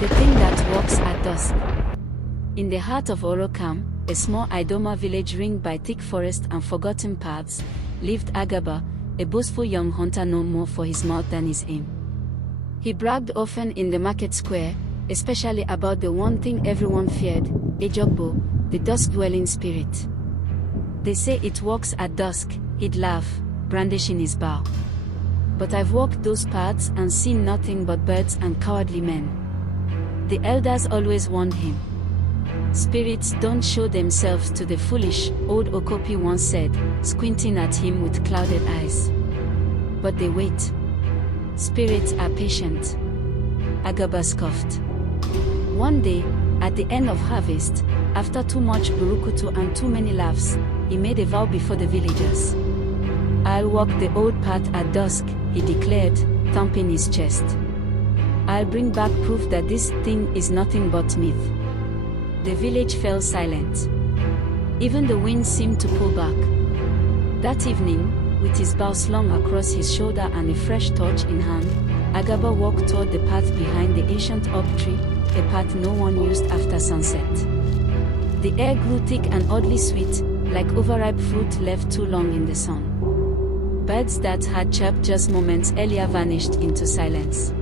The thing that walks at dusk. In the heart of Orokam, a small Idoma village ringed by thick forest and forgotten paths, lived Agaba, a boastful young hunter known more for his mouth than his aim. He bragged often in the market square, especially about the one thing everyone feared, Ejogbo, the dusk-dwelling spirit. They say it walks at dusk, he'd laugh, brandishing his bow. But I've walked those paths and seen nothing but birds and cowardly men. The elders always warned him. Spirits don't show themselves to the foolish, old Okopi once said, squinting at him with clouded eyes. But they wait. Spirits are patient. Agaba scoffed. One day, at the end of harvest, after too much burukutu and too many laughs, he made a vow before the villagers. I'll walk the old path at dusk, he declared, thumping his chest. I'll bring back proof that this thing is nothing but myth. The village fell silent. Even the wind seemed to pull back. That evening, with his bow slung across his shoulder and a fresh torch in hand, Agaba walked toward the path behind the ancient oak tree, a path no one used after sunset. The air grew thick and oddly sweet, like overripe fruit left too long in the sun. Birds that had chirped just moments earlier vanished into silence.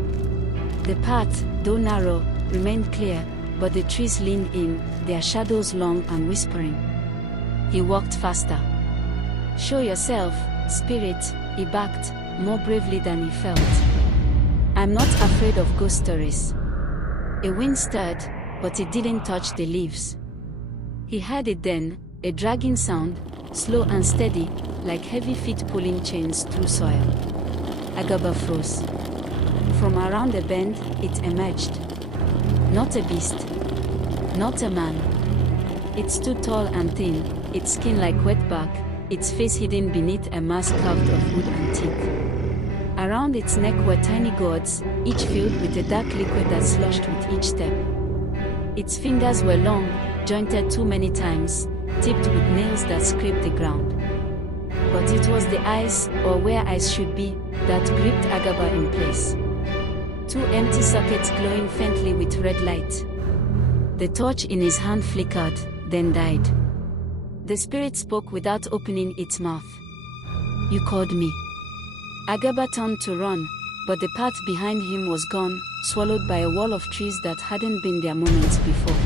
The path, though narrow, remained clear, but the trees leaned in, their shadows long and whispering. He walked faster. Show yourself, spirit, he barked, more bravely than he felt. I'm not afraid of ghost stories. A wind stirred, but it didn't touch the leaves. He heard it then, a dragging sound, slow and steady, like heavy feet pulling chains through soil. Agaba froze. From around a bend, it emerged. Not a beast. Not a man. It stood tall and thin, its skin like wet bark, its face hidden beneath a mask carved of wood and teeth. Around its neck were tiny gourds, each filled with a dark liquid that sloshed with each step. Its fingers were long, jointed too many times, tipped with nails that scraped the ground. But it was the eyes, or where eyes should be, that gripped Agaba in place. Two empty sockets glowing faintly with red light. The torch in his hand flickered, then died. The spirit spoke without opening its mouth. You called me. Agaba turned to run, but the path behind him was gone, swallowed by a wall of trees that hadn't been there moments before.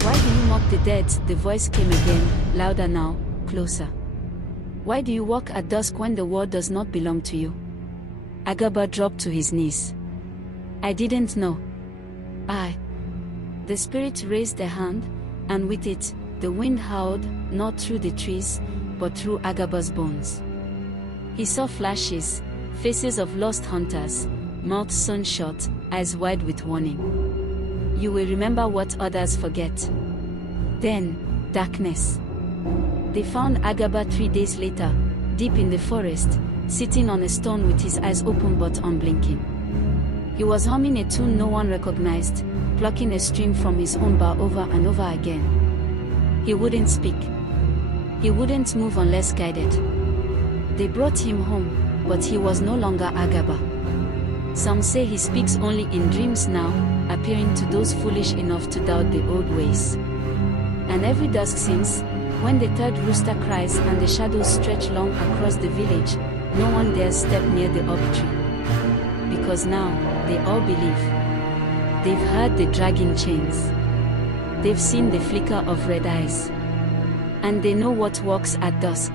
Why do you mock the dead? The voice came again, louder now, closer. Why do you walk at dusk when the world does not belong to you? Agaba dropped to his knees. I didn't know. The spirit raised a hand, and with it, the wind howled, not through the trees, but through Agaba's bones. He saw flashes, faces of lost hunters, mouths sewn shut, eyes wide with warning. You will remember what others forget. Then, darkness. They found Agaba 3 days later, deep in the forest, sitting on a stone with his eyes open but unblinking. He was humming a tune no one recognized, plucking a string from his own bow over and over again. He wouldn't speak. He wouldn't move unless guided. They brought him home, but he was no longer Agaba. Some say he speaks only in dreams now, appearing to those foolish enough to doubt the old ways. And every dusk since, when the third rooster cries and the shadows stretch long across the village, no one dares step near the oak tree. Because now, they all believe. They've heard the dragging chains. They've seen the flicker of red eyes. And they know what walks at dusk.